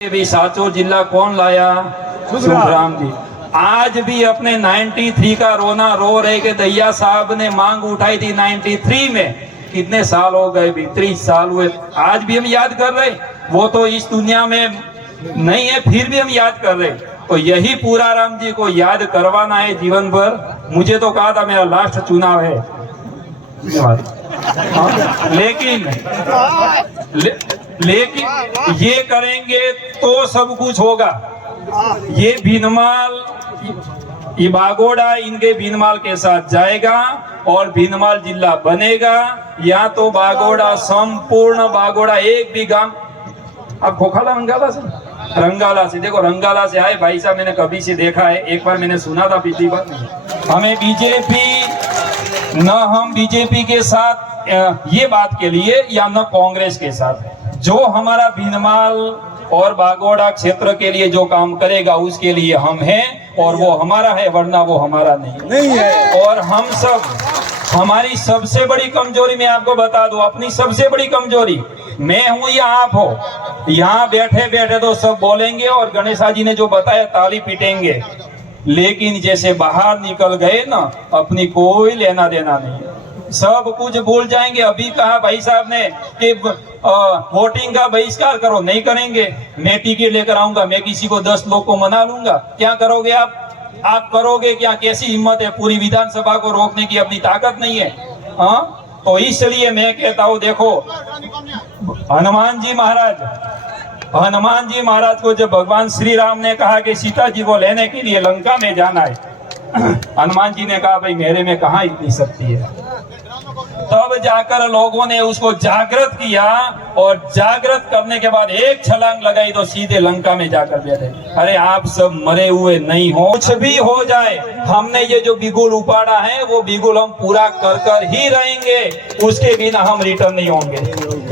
भी साचोर जिला कौन लाया? सुखराम जी। आज भी अपने 93 का रोना रो रहे कि दैया साहब ने मांग उठाई थी 93 में। कितने साल हो गए भी, 30 साल हुए, आज भी हम याद कर रहे। वो तो इस दुनिया में नहीं है, फिर भी हम याद कर रहे। तो यही पूरा राम जी को याद करवाना है जीवन भर। मुझे तो कहा था मेरा लास्ट चुनाव है, लेकिन ये करेंगे तो सब कुछ होगा। ये भीनमाल, ये बागोड़ा इनके भीनमाल के साथ जाएगा और भीनमाल जिला बनेगा। या तो बागोड़ा संपूर्ण बागोड़ा एक भी गांव, अब खोखाला रंगाला से देखो, रंगाला से आए भाई साहब, मैंने कभी से देखा है, एक बार मैंने सुना था, पिछली बार हमें बीजेपी न, हम बीजेपी के साथ ये बात के लिए या न कांग्रेस के साथ। जो हमारा भीनमाल और बागोड़ा क्षेत्र के लिए जो काम करेगा उसके लिए हम हैं, और वो हमारा है, वरना वो हमारा नहीं है। और हम सब, हमारी सबसे बड़ी कमजोरी मैं आपको बता दूं, अपनी सबसे बड़ी कमजोरी, मैं हूं या आप हो, यहाँ बैठे बैठे तो सब बोलेंगे और गणेशा जी ने जो बताया ताली पीटेंगे, लेकिन जैसे बाहर निकल गए ना, अपनी कोई लेना देना नहीं है, सब कुछ भूल जाएंगे। अभी कहा भाई साहब ने कि वोटिंग का बहिष्कार करो, नहीं करेंगे। मैं टिकट लेकर आऊंगा, मैं किसी को 10 लोग को मना लूंगा। क्या करोगे आप करोगे क्या? कैसी हिम्मत है? पूरी विधानसभा को रोकने की अपनी ताकत नहीं है। हाँ, तो इसलिए मैं कहता हूँ, देखो हनुमान जी महाराज को जब भगवान श्री राम ने कहा कि सीता जी को लेने के लिए लंका में जाना है, हनुमान जी ने कहा भाई मेरे में कहाँ इतनी शक्ति है। तब जाकर लोगों ने उसको जागृत किया, और जागृत करने के बाद एक छलांग लगाई तो सीधे लंका में जाकर बैठे। अरे आप सब मरे हुए नहीं हो, कुछ भी हो जाए, हमने ये जो बिगुल उपाड़ा है वो बिगुल हम पूरा कर कर ही रहेंगे, उसके बिना हम रिटर्न नहीं होंगे।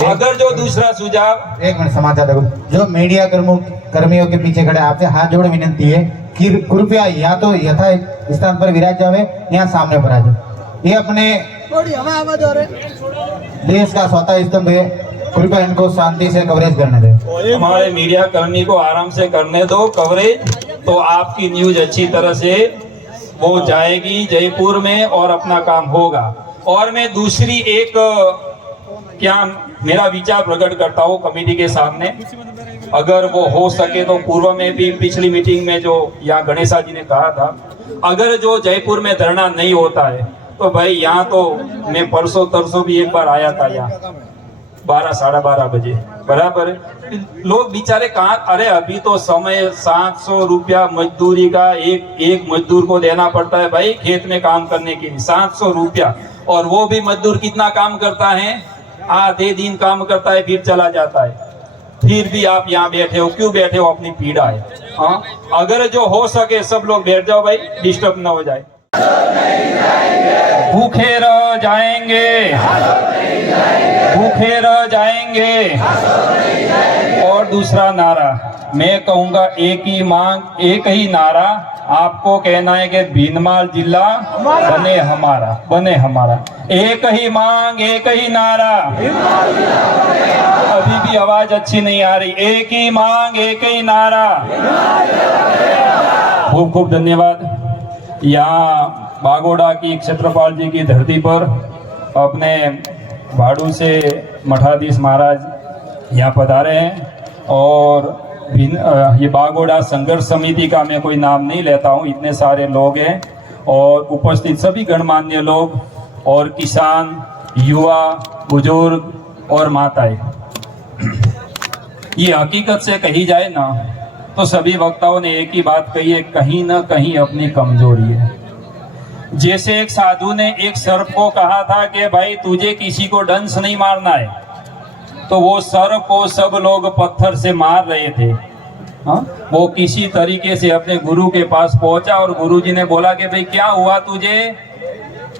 अगर जो दूसरा सुझाव, एक मिनट समाचार देखो, जो मीडिया कर्मियों के पीछे खड़े, आपसे हाथ जोड़ विनती है कि कृपया या तो यथा स्थान पर विराज जावे या सामने पर आ जाओ। ये अपने देश का स्वतः स्तंभ है, कृपया इनको शांति से कवरेज करने दें। हमारे मीडिया कर्मी को आराम से करने दो कवरेज, तो आपकी न्यूज अच्छी तरह से वो जाएगी जयपुर में और अपना काम होगा। और मैं दूसरी एक क्या मेरा विचार प्रकट करता हूँ कमेटी के सामने, अगर वो हो सके तो पूर्व में भी पिछली मीटिंग में जो यहाँ गणेशा जी ने कहा था, अगर जो जयपुर में धरना नहीं होता है तो भाई यहाँ तो मैं परसों तरसों भी एक बार आया था, यहाँ 12 साढ़े 12 बजे, बराबर है। लोग बेचारे कहाँ, अरे अभी तो समय 700 रुपया मजदूरी का एक मजदूर को देना पड़ता है भाई, खेत में काम करने के लिए 700 रुपया। और वो भी मजदूर कितना काम करता है? आधे दिन काम करता है फिर चला जाता है। फिर भी आप यहाँ बैठे हो, क्यों बैठे हो? अपनी पीड़ा है। हाँ, अगर जो हो सके सब लोग बैठ जाओ भाई, डिस्टर्ब ना हो जाए। भूखे रह जाएंगे, भूखे रह जाएंगे। और दूसरा नारा मैं कहूंगा, एक ही मांग एक ही नारा, आपको कहना है कि भीनमाल जिला बने हमारा, बने हमारा। एक ही मांग एक ही नारा। अभी भी आवाज अच्छी नहीं आ रही। एक ही मांग एक ही नारा। खूब खूब धन्यवाद। यहाँ बागोड़ा की क्षेत्रपाल जी की धरती पर अपने भाड़ू से मठाधीश महाराज यहाँ पधारे हैं, और ये बागोड़ा संघर्ष समिति का मैं कोई नाम नहीं लेता हूँ, इतने सारे लोग हैं, और उपस्थित सभी गणमान्य लोग और किसान, युवा, बुजुर्ग और माताएं। ये हकीकत से कही जाए ना तो सभी वक्ताओं ने एक ही बात कही है, कहीं ना कहीं अपनी कमजोरी है। जैसे एक साधु ने एक सर्प को कहा था कि भाई तुझे किसी को डंस नहीं मारना है, तो वो सर्प को सब लोग पत्थर से मार रहे थे। हाँ, वो किसी तरीके से अपने गुरु के पास पहुंचा और गुरुजी ने बोला कि भाई क्या हुआ तुझे?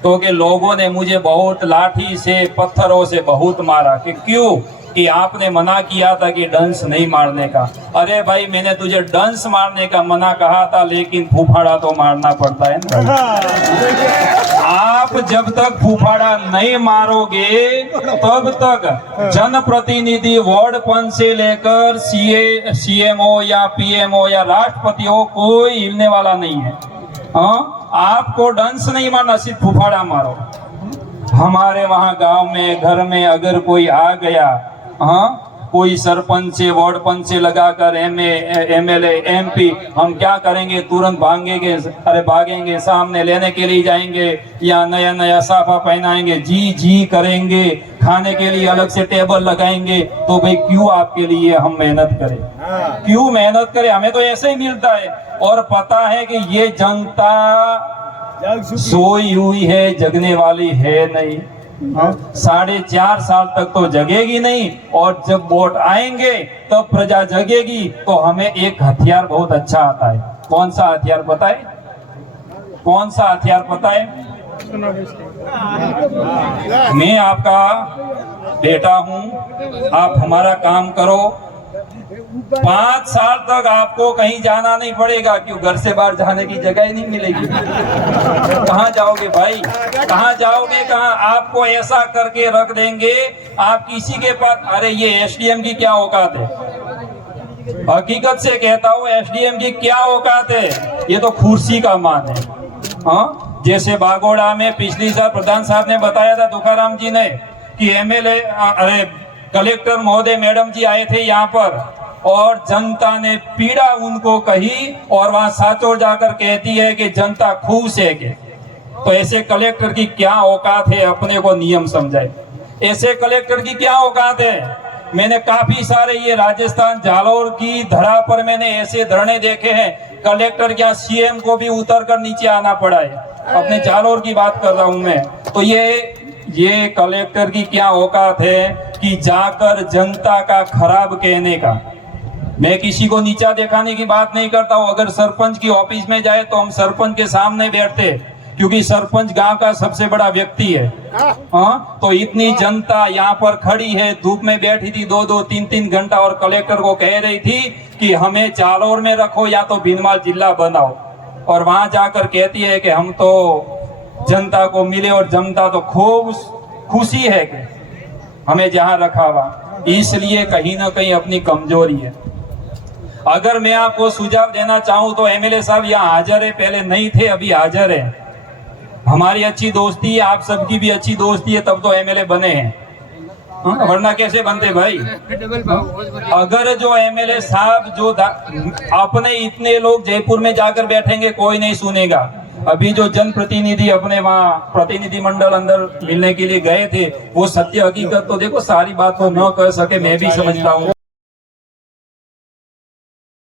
तो कि लोगों ने मुझे बहुत लाठी से, पत्थरों से बहुत मारा। कि क्यों? कि आपने मना किया था कि डंस नहीं मारने का। अरे भाई, मैंने तुझे डंस मारने का मना कहा था, लेकिन फूफाड़ा तो मारना पड़ता है ना। आप जब तक फूफाड़ा नहीं मारोगे तब तक जनप्रतिनिधि वार्ड पंच से लेकर सीएमओ या पीएमओ या राष्ट्रपति हो, कोई हिलने वाला नहीं है। हाँ, आपको डंस नहीं मारना, सिर्फ फूफाड़ा मारो। हमारे वहां गांव में घर में अगर कोई आ गया, हाँ, कोई सरपंच से वार्ड पंच से लगाकर एमएलए एमपी, हम क्या करेंगे? तुरंत भागेंगे, सामने लेने के लिए जाएंगे या नया नया साफा पहनाएंगे, जी जी करेंगे, खाने के लिए अलग से टेबल लगाएंगे। तो भाई क्यों आपके लिए हम मेहनत करें? क्यों मेहनत करें? हमें तो ऐसे ही मिलता है। और पता है कि ये जनता सोई हुई है, जगने वाली है नहीं। 4.5 साल तक तो जगेगी नहीं, और जब वोट आएंगे तब प्रजा जगेगी। तो हमें एक हथियार बहुत अच्छा आता है। कौन सा हथियार पता है? कौन सा हथियार पता है? मैं आपका बेटा हूं, आप हमारा काम करो। 5 साल तक आपको कहीं जाना नहीं पड़ेगा। क्यों? घर से बाहर जाने की जगह ही नहीं मिलेगी। कहाँ जाओगे भाई? कहाँ जाओगे? कहाँ? आपको ऐसा करके रख देंगे, आप किसी के पास, अरे ये एसडीएम की क्या औकात है? हकीकत से कहता हूँ, एसडीएम की क्या औकात है? ये तो कुर्सी का मान है। हाँ, जैसे बागोड़ा में पिछली साल प्रधान साहब ने बताया था, तुकाराम जी ने, कि एमएलए, अरे कलेक्टर महोदय मैडम जी आए थे यहाँ पर, और जनता ने पीड़ा उनको कही, और वहां साचोर जाकर कहती है कि जनता खुश है के। तो ऐसे कलेक्टर की क्या औकात है? अपने को नियम समझाए। ऐसे कलेक्टर की क्या औकात है? मैंने काफी सारे ये राजस्थान जालौर की धरा पर मैंने ऐसे धरने देखे हैं, कलेक्टर क्या सीएम को भी उतर कर नीचे आना पड़ा है। अपने जालौर की बात कर रहा हूं मैं। तो ये कलेक्टर की क्या औकात है कि जाकर जनता का खराब कहने का। मैं किसी को नीचा दिखाने की बात नहीं करता हूं। अगर सरपंच की ऑफिस में जाए तो हम सरपंच के सामने बैठते, क्योंकि सरपंच गांव का सबसे बड़ा व्यक्ति है। हाँ, तो इतनी जनता यहाँ पर खड़ी है, धूप में बैठी थी 2-2, 3-3 घंटा, और कलेक्टर को कह रही थी कि हमें जालौर में रखो या तो भीनमाल जिला बनाओ। और वहां जाकर कहती है कि हम तो जनता को मिले, और जनता तो खूब खुशी है कि हमें जहां रखा हुआ। इसलिए कहीं ना कहीं अपनी कमजोरी है। अगर मैं आपको सुझाव देना चाहूं तो एमएलए साहब यहाँ हाजिर है, पहले नहीं थे, अभी हाजिर है। हमारी अच्छी दोस्ती है, आप सबकी भी अच्छी दोस्ती है, तब तो एमएलए बने हैं। वरना कैसे बनते भाई? अगर जो एमएलए साहब जो अपने इतने लोग जयपुर में जाकर बैठेंगे, कोई नहीं सुनेगा। अभी जो जनप्रतिनिधि अपने वहाँ प्रतिनिधि मंडल अंदर मिलने के लिए गए थे, वो सत्य हकीकत तो देखो, सारी बात तो न कर सके, मैं भी समझता हूँ।